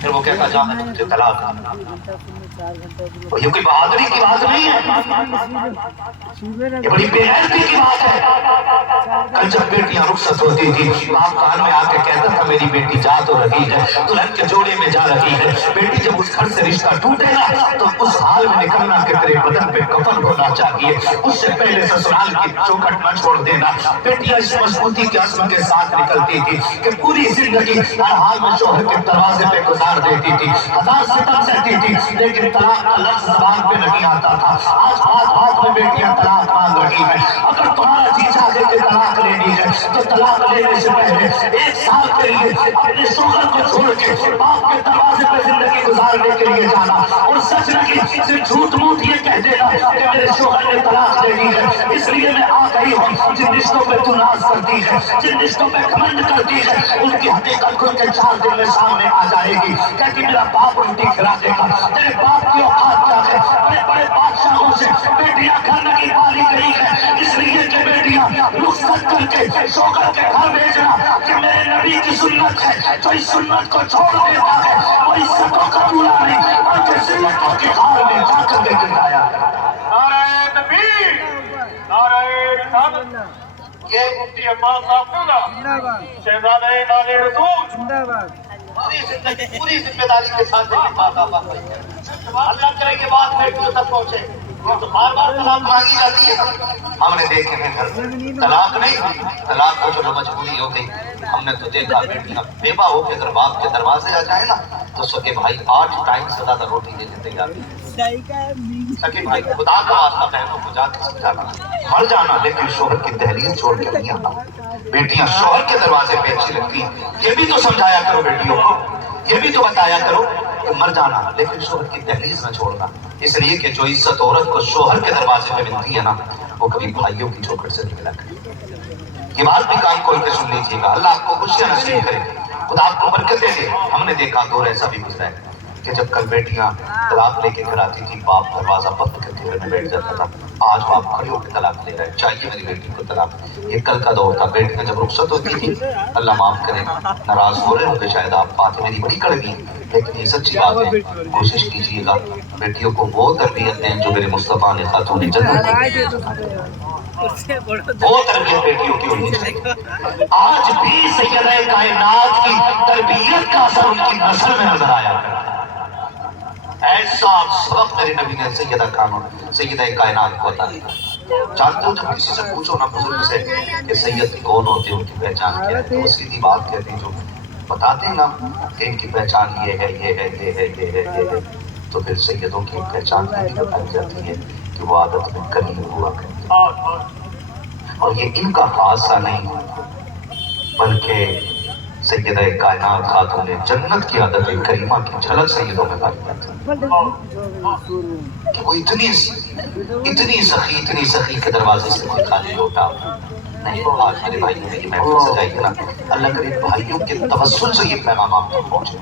پھر وہ کہتا جا مجھے طلاق۔ یہ کوئی بہادری کی بات نہیں ہے، یہ بڑی بے عزتی کی بات ہے۔ کل جب بیٹیاں رخصت ہوتی تھی، باپ کان میں آ کے کہتا تھا میری بیٹی جا تو رہی ہے، دلہن کے جوڑے میں جا رہی ہے۔ بیٹی جب اس گھر سے رشتہ ٹوٹے گا تو اس حال میں نکلنا کہ تیرے بدن پہ کفن ہونا چاہیے، اس سے پہلے سسرال کی چوکھٹ نہ چھوڑ دینا۔ بیٹیاں اس مضبوطی کی عزم کے ساتھ نکلتی تھی کہ پوری زندگی ہر حال میں شوہر کے دروازے پہ گزار دیتی تھی، ہزار ستم سہتی تھی، لیکن طلاق کا لفظ زبان پہ نہیں آتا تھا۔ آج بات بات میں بیٹیاں طلاق مانگ رہی ہیں۔ اگر تمہارا جی چاہے کہ طلاق لینی ہے تو طلاق لینے سے پہلے 1 سال کے لیے اپنے شوہر کو چھوڑ کے باپ کے دروازے پہ زندگی گزارنے کے لیے جانا، اور سچ نہیں صرف جھوٹ موٹ یہ کہہ دینا کہ میرے شوہر نے طلاق دے دی ہے اس لیے میں آ گئی ہوں۔ جن رشتوں پہ تو ناز کرتی ہے، جن رشتوں پہ گھمنڈ کرتی ہے، ان کی حقیقت کھل کے 4 دن میں سامنے آ جائے گی۔ کہتی میرا باپ روٹی کھلا دے گا، تیرے باپ کی اوقات کیا ہے؟ بڑے بڑے بادشاہوں سے بیٹیاں گھر نہیں پالی گئی ہے، اس لیے کہ بیٹیاں رخصت کر کے شوہر کے گھر بھیجنا کہ میرے نبی کی سنت ہے، جو اس سنت کو چھوڑ دیتا ہے وہ عزتوں کا دولہا نہیں بلکہ ذلتوں کی خار میں جا کر کے گرایا۔ نعرہ تکبیر، نعرہ رسالت۔ یہ مفتی عباس صاحب شہزادہ نال رسول پوری ذمہ داری کے ساتھ اللہ کرے کہ بات بیٹیوں تک پہنچے، تو بار بار طلاق مانگی جاتی ہے۔ ہم نے دیکھے ہیں گھر طلاق نہیں، طلاق کو جو مجبوری ہو گئی۔ ہم نے تو دیکھا بیٹیاں بیوہ ہو کے اگر باپ کے دروازے آ جائے نا تو سکے بھائی 8 ٹائم سے زیادہ روٹی دینے تیار ہیں۔ سکے بھائی خدا کا واسطہ بہنوں کو جا کے سمجھانا، مر جانا لیکن شوہر کی دہلیز چھوڑ کے نہیں آنا۔ بیٹیاں شوہر کے دروازے پہ اچھی لگتی ہیں، یہ بھی تو سمجھایا کرو بیٹیوں کو، یہ بھی تو بتایا کرو کہ مر جانا لیکن شوہر کی دہلیز نہ چھوڑنا، اس لیے کہ جو عزت عورت کو شوہر کے دروازے پہ ملتی ہے نا وہ کبھی بھائیوں کی چوکھٹ سے نہیں ملا کرتی۔ یہ بات بھی کان کھول کے سن لیجیے گا، اللہ آپ کو خوشیاں نصیب کرے، خدا آپ کو برکتیں دے۔ ہم نے دیکھا دور ایسا بھی گزرا ہے کہ جب کل بیٹیاں طلاق لے کے گھر آتی تھی باپ دروازہ بند کر کے گھر میں بیٹھ جاتا تھا۔ آج باپ کھڑے ہو کے طلاق لے رہے ہیں، چاہیے میری بیٹی کو طلاق۔ یہ کل کا دور تھا، بیٹیاں جب رخصت ہوتی تھی اللہ معاف کرے ناراض ہو رہے ہوتے شاید آپ، باتیں میری بڑی کڑوی ہیں لیکن یہ سچی بات ہے۔ کوشش کیجیے گا بیٹیوں کو وہ تربیت دیں جو میرے مصطفیٰ نے خاتون جنت دی، وہ تربیت بیٹیوں کی ہونی چاہیے۔ آج بھی سیدہ کائنات کی تربیت کا اثر ان کی نسل میں نظر آیا کرتا ہے۔ ایسا سبق میرے نبی نے سیدہ کائنات کو عطا کیا۔ جانتے ہو جب کسی سے پوچھو نا بزرگ سے کہ سید کون ہوتے ان کی پہچان کیا ہے تو وہ سیدھی بات کہتے ہیں جو بتاتے نا کہ ان کی پہچان یہ ہے یہ ہے یہ ہے یہ ہے یہ ہے، تو پھر سیدوں کی پہچان بھی بتائی جاتی ہے کہ وہ عادت میں کریم ہوا کرتے ہیں۔ اور یہ ان کا خاصہ نہیں بلکہ سیدہ کائنات خاتون جنت کی عادت کریمہ کی جھلک سیدوں میں پائی جاتی ہے کہ وہ اتنی سخی کے دروازے سے کوئی خالی لوٹا نہیں۔ وہ آج میرے بھائیوں نے یہ محفل سجائی ہے نا، اللہ کرے بھائیوں کے توسل سے یہ پیغام آپ تک پہنچے۔